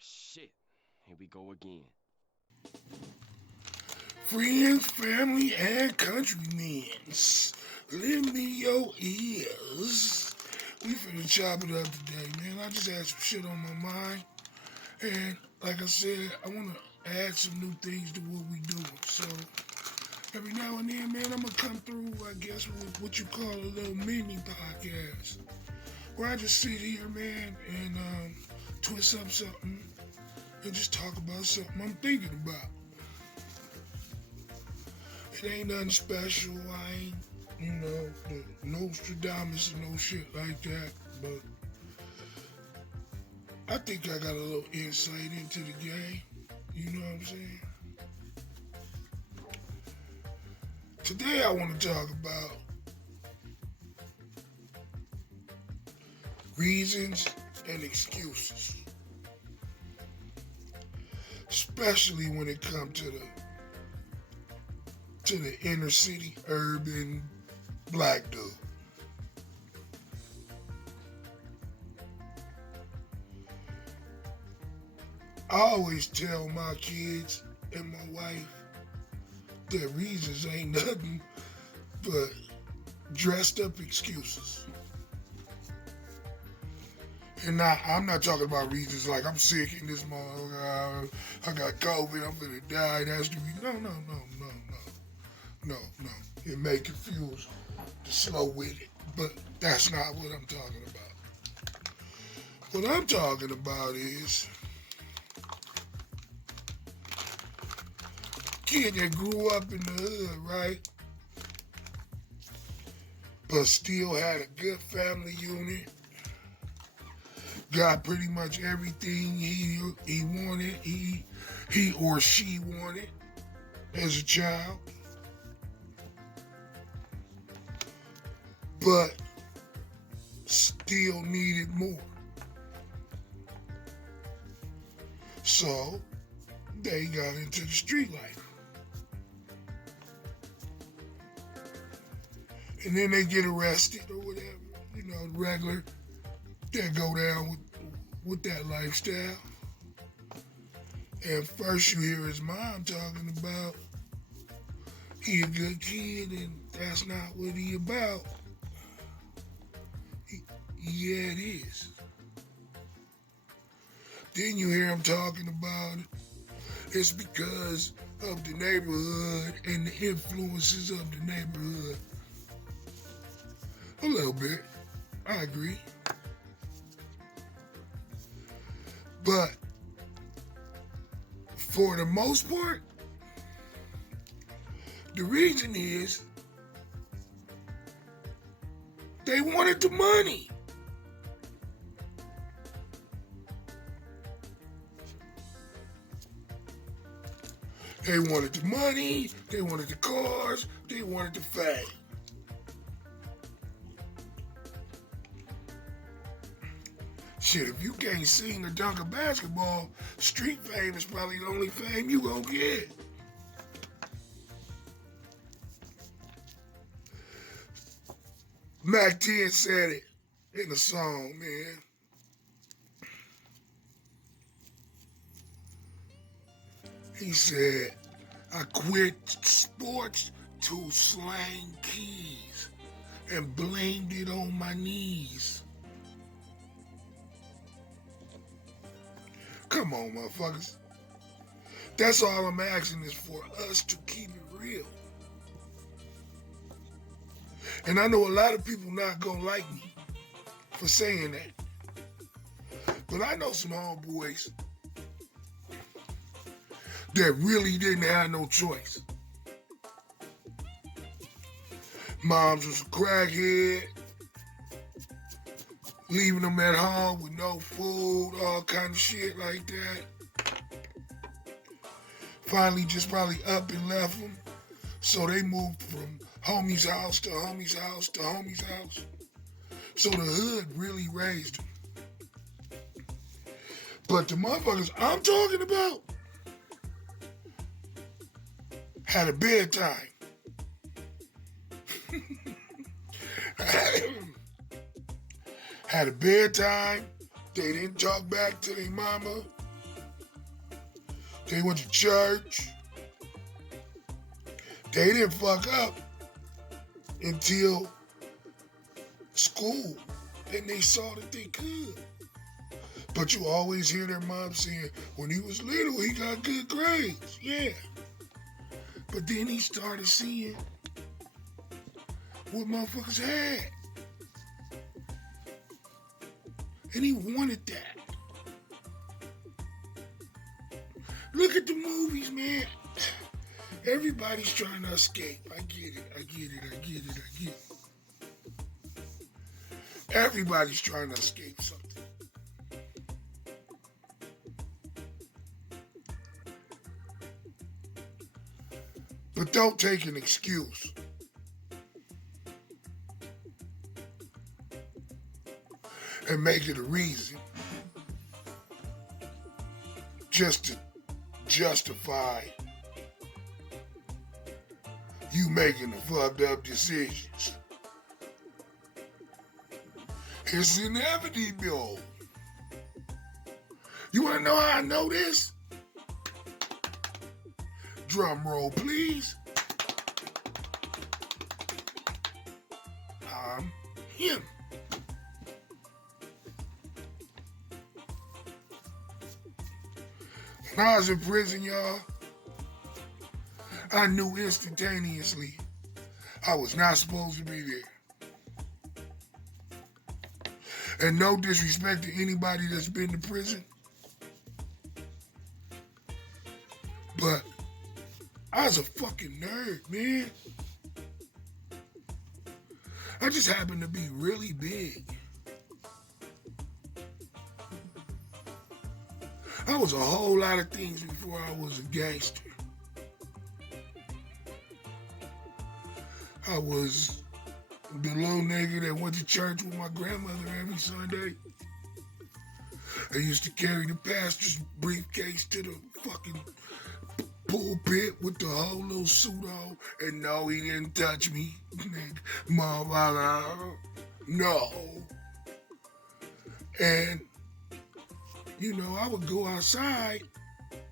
Shit. Here we go again. Friends, family, and countrymen, lend me your ears. We finna chop it up today, man. I just had some shit on my mind. And like I said, I want to add some new things to what we do. So every now and then, man, I'm going to come through, I guess, with what you call a little mini podcast. Where I just sit here, man, and twist up something and just talk about something I'm thinking about. It ain't nothing special. I ain't, the Nostradamus and no shit like that. But I think I got a little insight into the game. You know what I'm saying? Today I want to talk about reasons and excuses. Especially when it comes to the inner city urban black dude. I always tell my kids and my wife that reasons ain't nothing but dressed up excuses. And now, I'm not talking about reasons like I'm sick in this motherfucker, I got COVID, I'm gonna die, that's the reason. No. It may confuse the slow with it, but that's not what I'm talking about. What I'm talking about is kid that grew up in the hood, right? But still had a good family unit. Got pretty much everything he wanted, he or she wanted as a child. But still needed more. So they got into the street life. And then they get arrested or whatever, regular that go down with that lifestyle. And first you hear his mom talking about he a good kid and that's not what he about. Yeah, it is. Then you hear him talking about it's because of the neighborhood and the influences of the neighborhood. A little bit. I agree. But for the most part, the reason is they wanted the money. They wanted the money, they wanted the cars, they wanted the fame. Shit, if you can't sing or dunk a basketball, street fame is probably the only fame you gonna get. Mac 10 said it in a song, man. He said, I quit sports to slang keys and blamed it on my knees. Come on, motherfuckers. That's all I'm asking is for us to keep it real. And I know a lot of people not gonna like me for saying that. But I know some homeboys that really didn't have no choice. Moms was a crackhead, leaving them at home with no food, all kind of shit like that. Finally just probably up and left them. So they moved from homie's house to homie's house to homie's house. So the hood really raised them. But the motherfuckers I'm talking about had a bedtime. Had a bedtime. They didn't talk back to their mama. They went to church. They didn't fuck up until school. And they saw that they could. But you always hear their mom saying, when he was little, he got good grades. Yeah. But then he started seeing what motherfuckers had. And he wanted that. Look at the movies, man. Everybody's trying to escape. I get it. Everybody's trying to escape something. But don't take an excuse. And make it a reason just to justify you making the fucked up decisions. It's inevitable. You want to know how I know this? Drum roll, please. I'm him. When I was in prison, y'all, I knew instantaneously I was not supposed to be there. And no disrespect to anybody that's been to prison, but I was a fucking nerd, man. I just happened to be really big. I was a whole lot of things before I was a gangster. I was the little nigga that went to church with my grandmother every Sunday. I used to carry the pastor's briefcase to the fucking pulpit with the whole little suit on. And no, he didn't touch me. Motherfucker. No. And, you know, I would go outside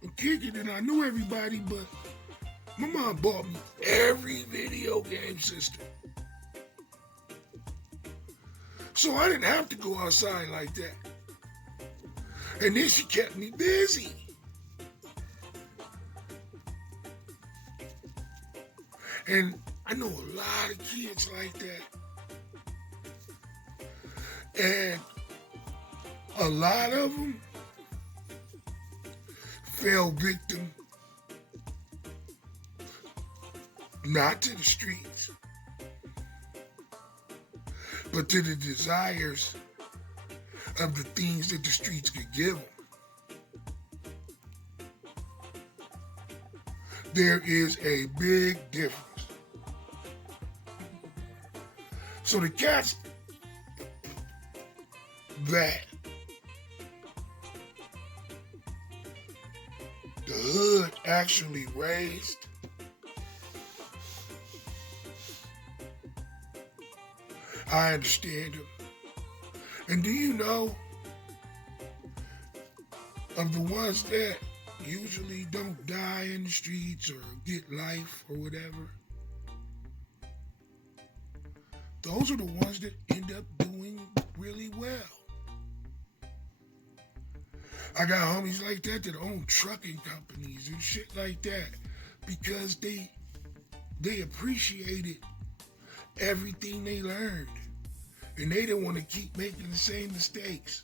and kick it, and I knew everybody, but my mom bought me every video game system. So I didn't have to go outside like that. And then she kept me busy. And I know a lot of kids like that. And a lot of them fell victim not to the streets, but to the desires of the things that the streets could give them. There is a big difference. So the cats that the hood actually raised, I understand them. And do you know of the ones that usually don't die in the streets or get life or whatever? Those are the ones that end up doing really well. I got homies like that that own trucking companies and shit like that because they appreciated everything they learned. And they didn't want to keep making the same mistakes.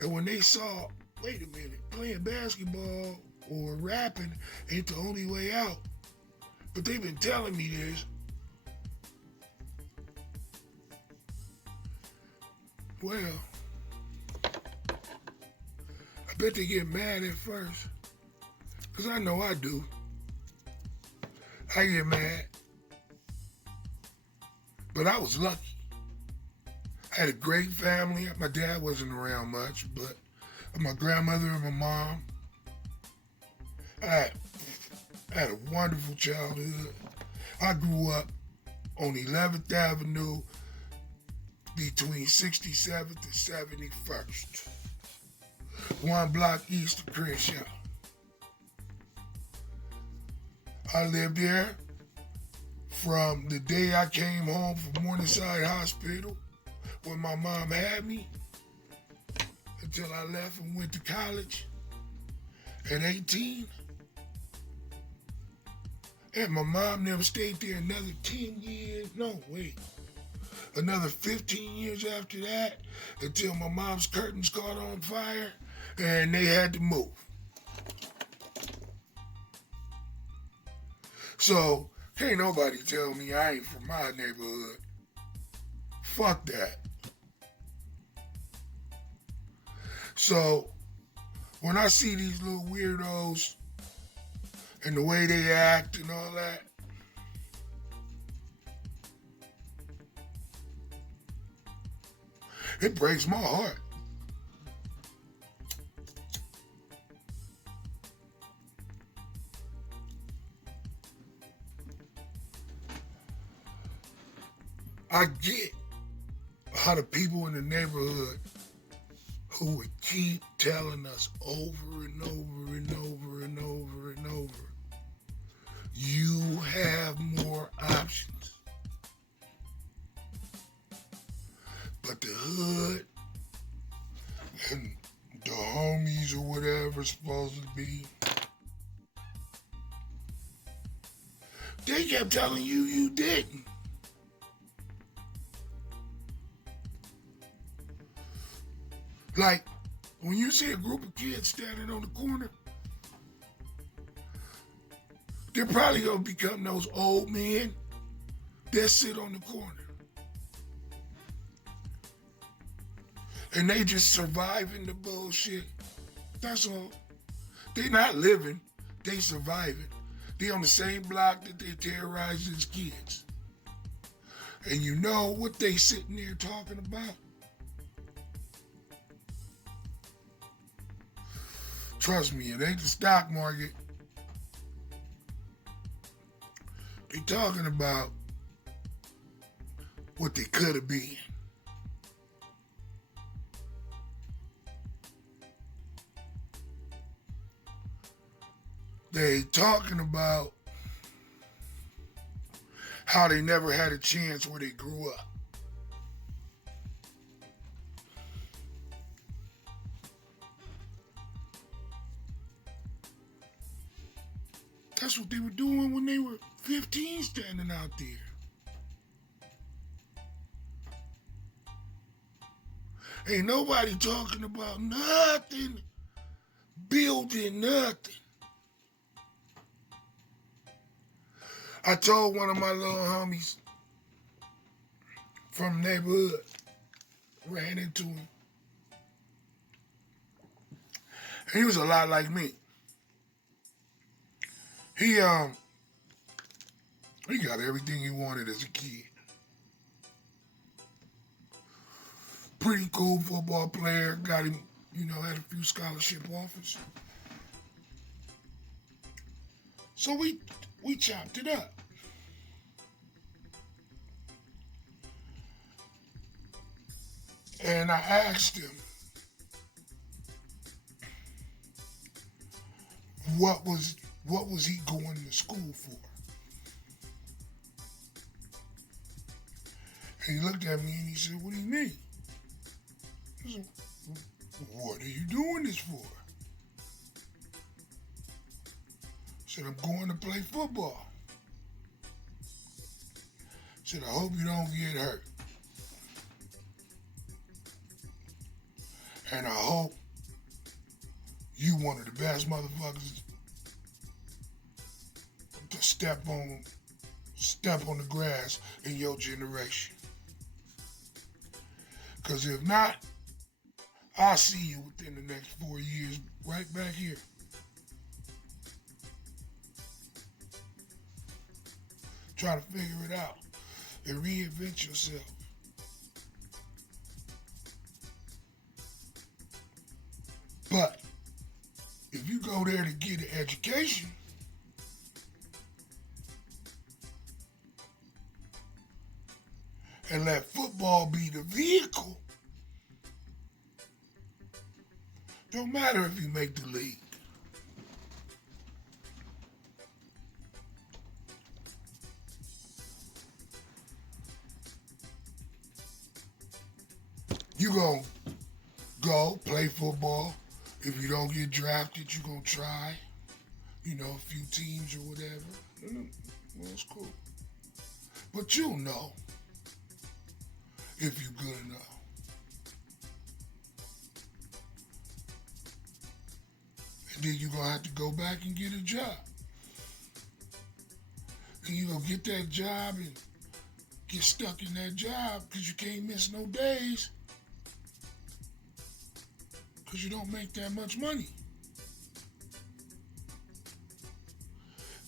And when they saw, wait a minute, playing basketball or rapping ain't the only way out. But they've been telling me this. Well, I bet they get mad at first. Because I know I do. I get mad. But I was lucky. I had a great family. My dad wasn't around much, but my grandmother and my mom. I had a wonderful childhood. I grew up on 11th Avenue between 67th and 71st. One block east of Crenshaw. I lived there from the day I came home from Morningside Hospital when my mom had me until I left and went to college at 18. And my mom never stayed there another 10 years. No, wait. Another 15 years after that until my mom's curtains caught on fire and they had to move. So, can't nobody tell me I ain't from my neighborhood. Fuck that. So, when I see these little weirdos and the way they act and all that, it breaks my heart. I get how the people in the neighborhood who would keep telling us over and over and over and over and over, you have more options. But the hood and the homies or whatever it's supposed to be, they kept telling you you didn't. Like, when you see a group of kids standing on the corner, they're probably going to become those old men that sit on the corner. And they just surviving the bullshit. That's all. They not living, they surviving. They on the same block that they terrorized as kids. And you know what they sitting there talking about? Trust me, it ain't the stock market. They talking about what they could have been. They talking about how they never had a chance where they grew up. That's what they were doing when they were 15 standing out there. Ain't nobody talking about nothing, building nothing. I told one of my little homies from the neighborhood, ran into him. He was a lot like me. He got everything he wanted as a kid. Pretty cool football player, got him, had a few scholarship offers. So we chopped it up. And I asked him, what was he going to school for? And he looked at me and he said, what do you mean? I said, what are you doing this for? I said, I'm going to play football. I said, I hope you don't get hurt. And I hope you one of the best motherfuckers to step on the grass in your generation. Because if not, I'll see you within the next 4 years right back here. Try to figure it out and reinvent yourself. But if you go there to get an education, and let football be the vehicle, don't matter if you make the league. You gonna go play football. If you don't get drafted, you gonna try. A few teams or whatever. Well, that's cool. But you'll know if you're good enough. And then you're gonna have to go back and get a job. And you're gonna get that job and get stuck in that job because you can't miss no days because you don't make that much money.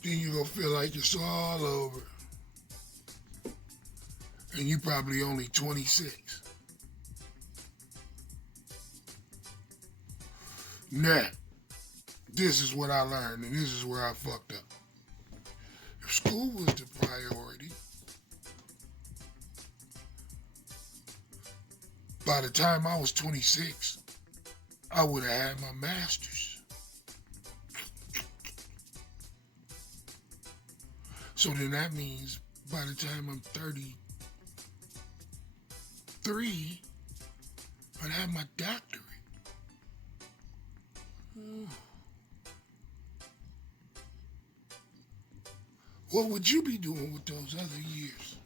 Then you're gonna feel like it's all over. And you probably only 26. Now, this is what I learned, and this is where I fucked up. If school was the priority, by the time I was 26, I would have had my master's. So then that means by the time I'm 33, I'd have my doctorate. What would you be doing with those other years?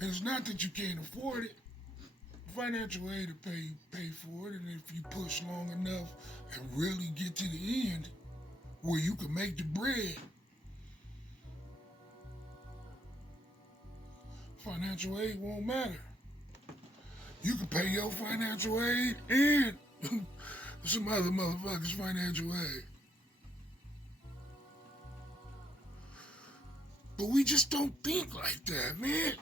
And it's not that you can't afford it. Financial aid to pay for it, and if you push long enough and really get to the end where you can make the bread, financial aid won't matter. You can pay your financial aid and some other motherfuckers' financial aid. But we just don't think like that, man.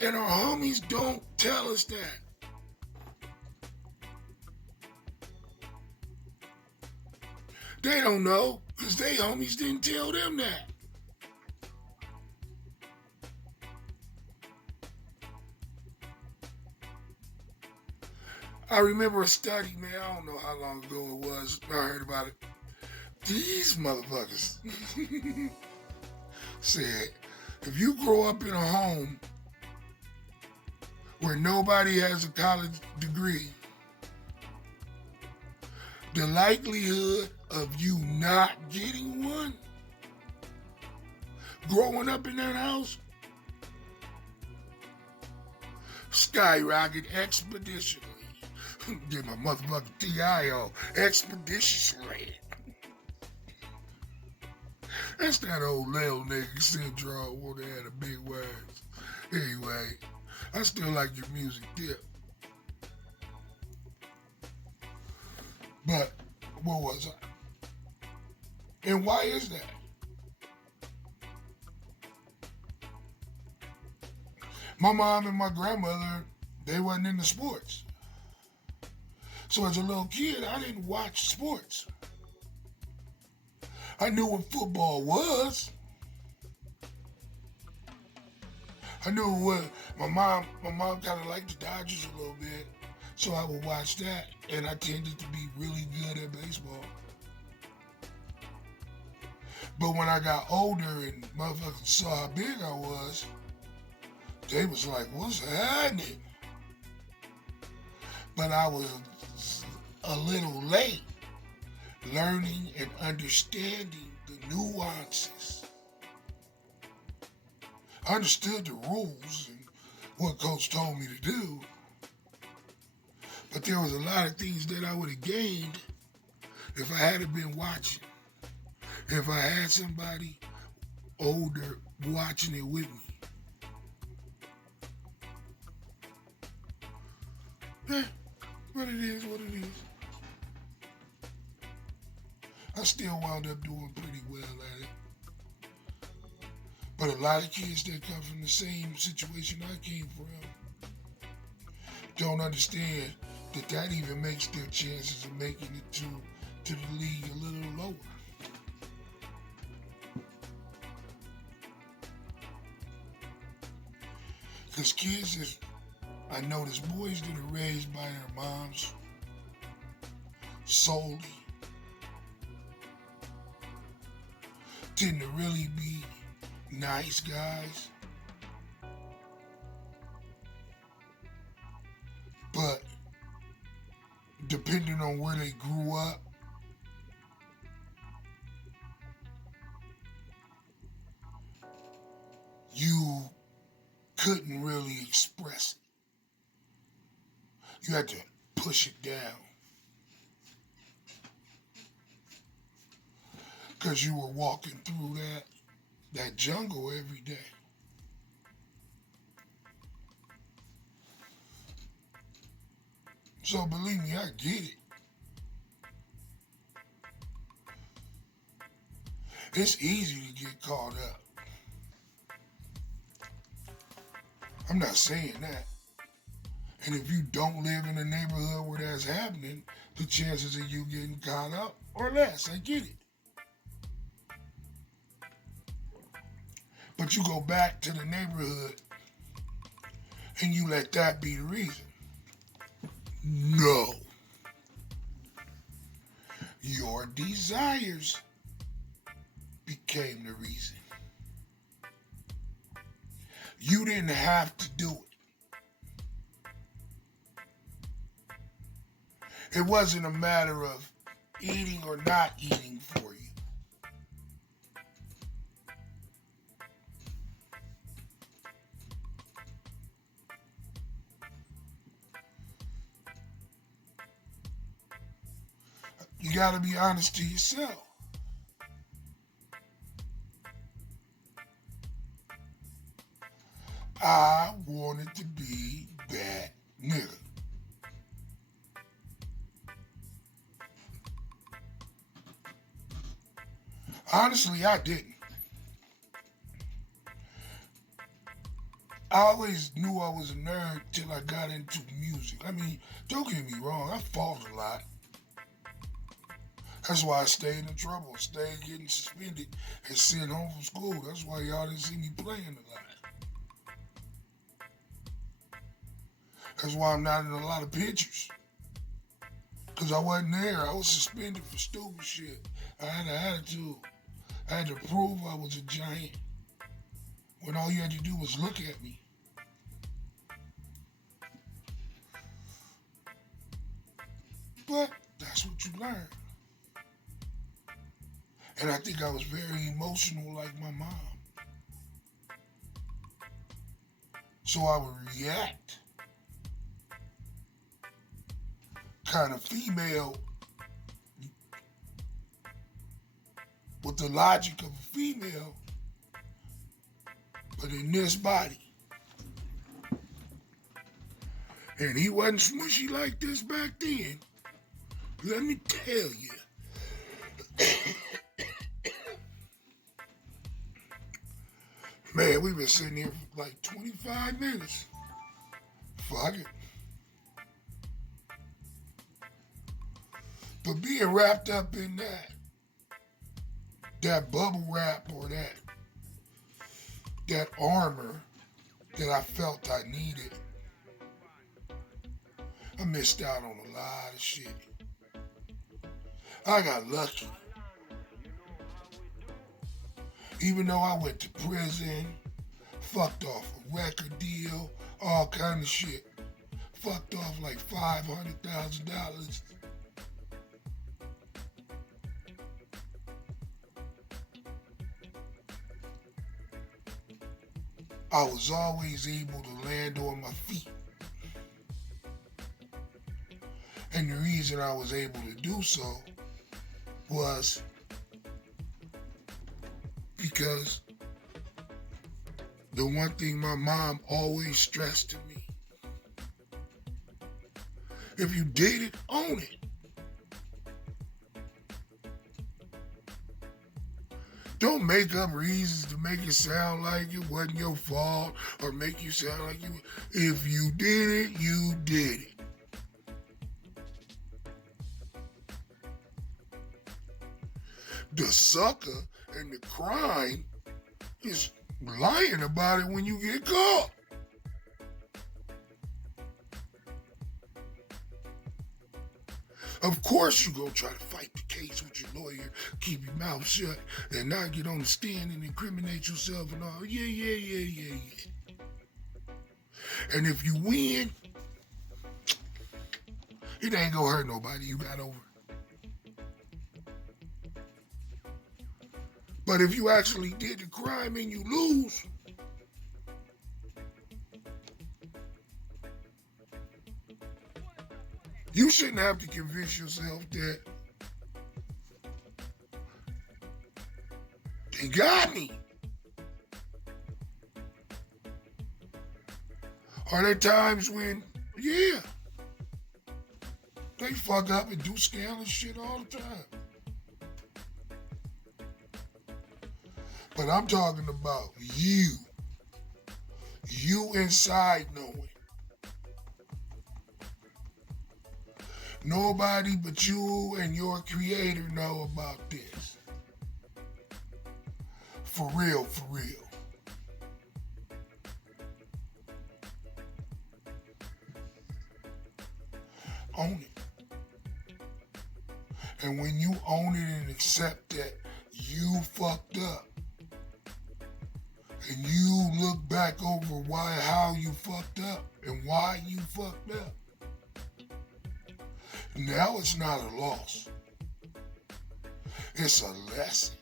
And our homies don't tell us that. They don't know because they homies didn't tell them that. I remember a study, man, I don't know how long ago it was. I heard about it. These motherfuckers said, if you grow up in a home where nobody has a college degree, the likelihood of you not getting one growing up in that house skyrocket expeditionally. Get my motherfucking T.I.O. expeditiously. That's that old little nigga syndrome where they had a big words. Anyway, I still like your music, Dip. But, what was I? And why is that? My mom and my grandmother, they wasn't into sports. So as a little kid, I didn't watch sports. I knew what football was. I knew what my mom kind of liked the Dodgers a little bit, so I would watch that, and I tended to be really good at baseball. But when I got older and motherfuckers saw how big I was, they was like, what's happening? But I was a little late learning and understanding the nuances. I understood the rules and what coach told me to do, but there was a lot of things that I would have gained if I hadn't been watching. If I had somebody older watching it with me. But it is what it is. I still wound up doing pretty well at it. But a lot of kids that come from the same situation I came from don't understand that even makes their chances of making it to the league a little lower. Because kids, I notice boys that are raised by their moms solely tend to really be nice guys But depending on where they grew up, you couldn't really express it. You had to push it down. Because you were walking through that jungle every day. So believe me, I get it. It's easy to get caught up. I'm not saying that. And if you don't live in a neighborhood where that's happening, the chances of you getting caught up are less. I get it. But you go back to the neighborhood and you let that be the reason. No. Your desires became the reason. You didn't have to do it. It wasn't a matter of eating or not eating for you. You gotta be honest to yourself. I wanted to be that nigga. Honestly, I didn't. I always knew I was a nerd till I got into music. I mean, don't get me wrong, I fought a lot. That's why I stayed in trouble, stayed getting suspended and sent home from school. That's why y'all didn't see me playing a lot. That's why I'm not in a lot of pictures. Because I wasn't there. I was suspended for stupid shit. I had an attitude. I had to prove I was a giant when all you had to do was look at me. But that's what you learn. And I think I was very emotional like my mom. So I would react kind of female with the logic of a female, but in this body. And he wasn't smushy like this back then. Let me tell you. Man, we've been sitting here for like 25 minutes. Fuck it. But being wrapped up in that bubble wrap or that armor that I felt I needed, I missed out on a lot of shit. I got lucky. Even though I went to prison, fucked off a record deal, all kind of shit. Fucked off like $500,000. I was always able to land on my feet. And the reason I was able to do so was because the one thing my mom always stressed to me, if you did it, own it. Don't make up reasons to make it sound like it wasn't your fault or make you sound like you. If you did it, you did it. The sucker and the crime is lying about it when you get caught. Of course you're going to try to fight the case with your lawyer, keep your mouth shut, and not get on the stand and incriminate yourself and all. Yeah. And if you win, It ain't gonna hurt nobody. You got over it. But if you actually did the crime and you lose, you shouldn't have to convince yourself that they got me. Are there times when, yeah, they fuck up and do scandalous shit all the time. But I'm talking about you. You inside knowing. Nobody but you and your creator know about this. For real, for real. Own it. And when you own it and accept that you fucked up, and you look back over how you fucked up and why you fucked up, now it's not a loss. It's a lesson.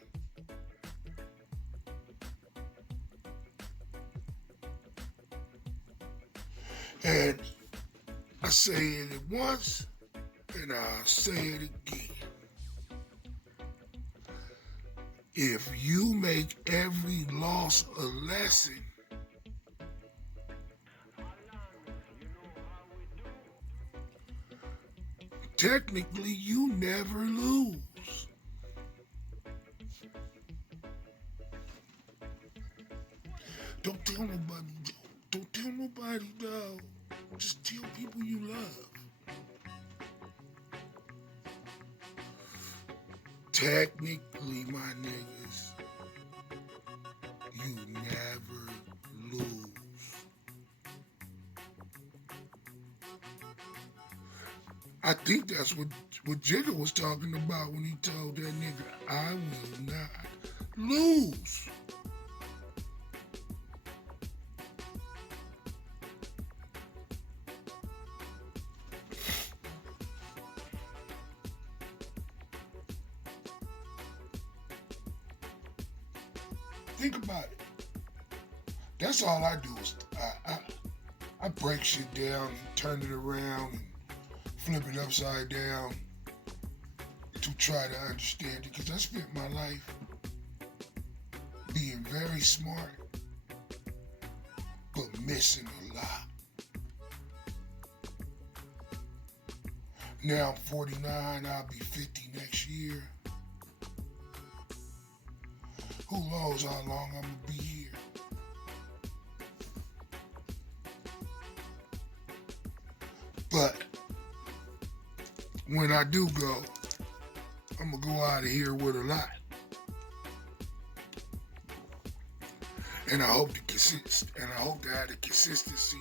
And I say it once, and I'll say it again. If you make every loss a lesson, technically you never lose. Don't tell nobody, don't tell nobody, dog. Just tell people you love. Technically, my niggas, you never lose. I think that's what Jigga was talking about when he told that nigga, I will not lose. Think about it. That's all I do is I break shit down and turn it around and flip it upside down to try to understand it, because I spent my life being very smart but missing a lot. Now I'm 49, I'll be 50 next year. Who knows how long I'm gonna be here? But when I do go, I'm gonna go out of here with a lot. And I hope to have the consistency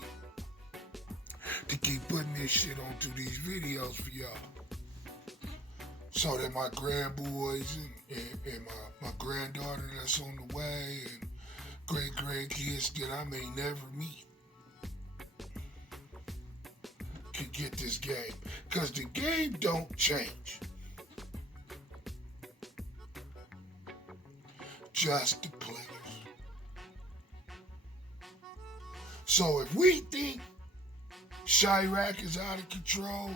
to keep putting this shit onto these videos for y'all, so that my grandboys and my granddaughter that's on the way and great grandkids that I may never meet can get this game. Because the game don't change. Just the players. So if we think Chirac is out of control,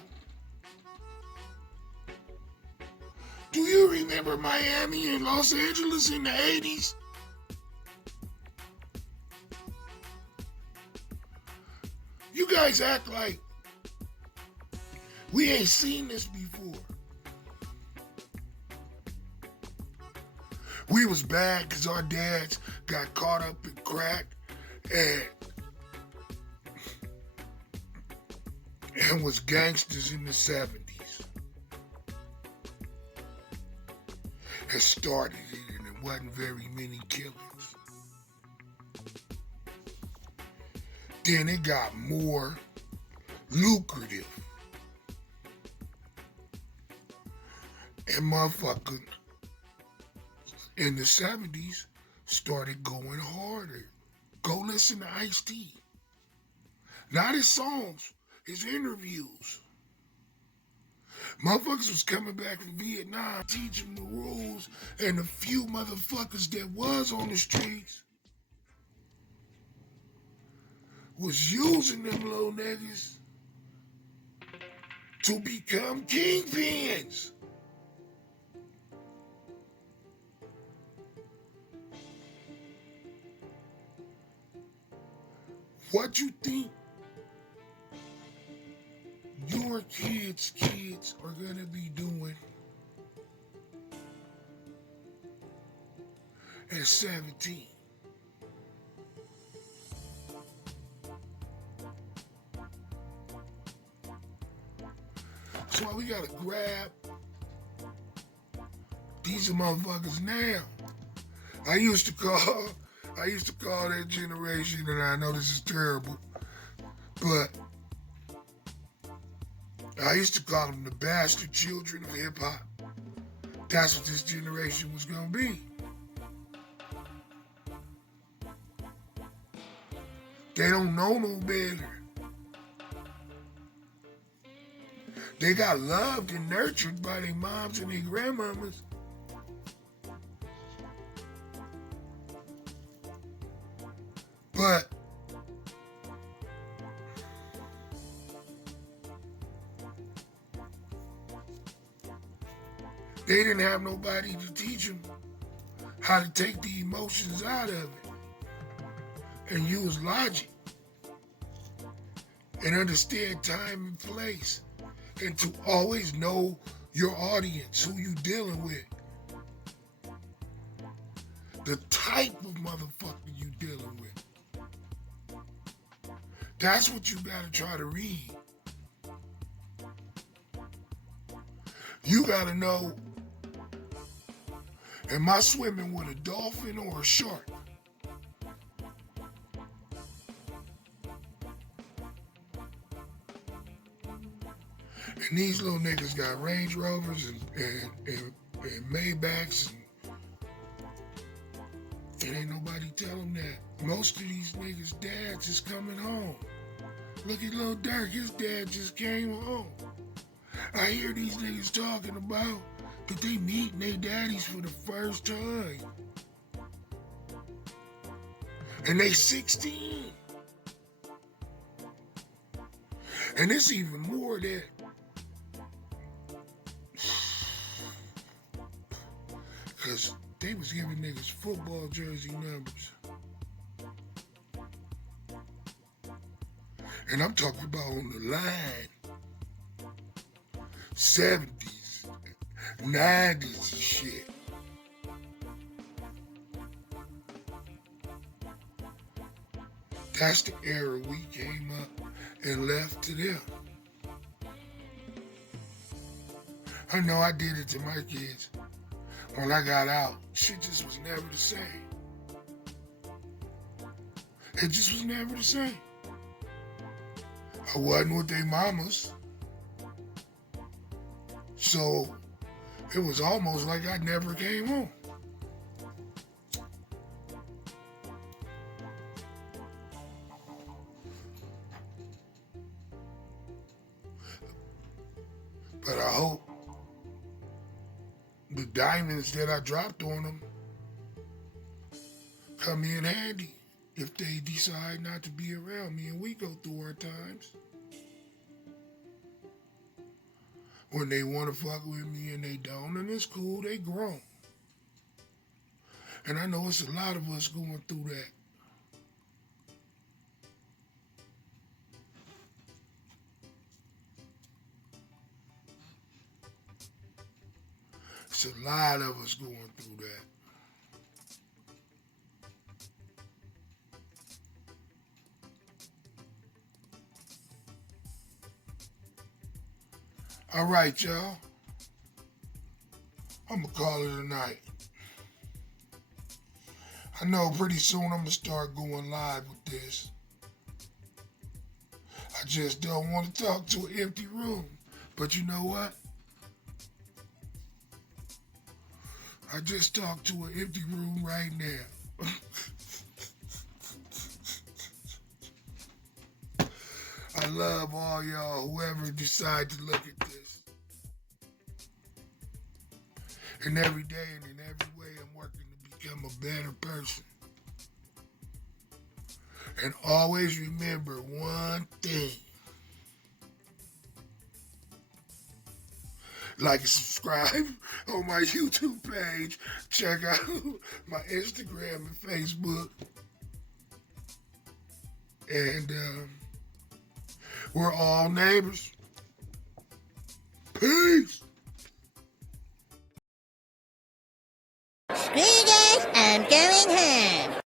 do you remember Miami and Los Angeles in the 80s? You guys act like we ain't seen this before. We was bad because our dads got caught up in crack and was gangsters in the 70s. And started it, and it wasn't very many killings. Then it got more lucrative. And motherfucker in the 70s started going harder. Go listen to Ice-T. Not his songs, his interviews. Motherfuckers was coming back from Vietnam, teaching the rules, and the few motherfuckers that was on the streets was using them little niggas to become kingpins. What you think your kids are gonna be doing at 17? That's why we gotta grab these motherfuckers now. I used to call that generation, and I know this is terrible, but I used to call them the bastard children of hip hop. That's what this generation was gonna be. They don't know no better. They got loved and nurtured by their moms and their grandmamas. But they didn't have nobody to teach them how to take the emotions out of it and use logic and understand time and place, and to always know your audience, who you dealing with, the type of motherfucker you dealing with. That's what you gotta try to read. You gotta know, am I swimming with a dolphin or a shark? And these little niggas got Range Rovers and Maybachs, and ain't nobody tell them that. Most of these niggas' dads is coming home. Look at Lil Durk, his dad just came home. I hear these niggas talking about that they meeting their daddies for the first time. And they 16. And it's even more that because they was giving niggas football jersey numbers. And I'm talking about on the line. 70s, 90s and shit. That's the era we came up and left to them. I know I did it to my kids. When I got out, shit just was never the same. It just was never the same. I wasn't with their mamas. So it was almost like I never came home. But I hope the diamonds that I dropped on them come in handy if they decide not to be around me and we go through our times. When they want to fuck with me and they don't, and it's cool, they grown. And I know it's a lot of us going through that. It's a lot of us going through that. All right, y'all. I'm going to call it a night. I know pretty soon I'm going to start going live with this. I just don't want to talk to an empty room. But you know what? I just talked to an empty room right now. I love all y'all, whoever decide to look at this. And every day and in every way, I'm working to become a better person. And always remember one thing. Like and subscribe on my YouTube page. Check out my Instagram and Facebook. And we're all neighbors. Peace. Screw this, I'm going home.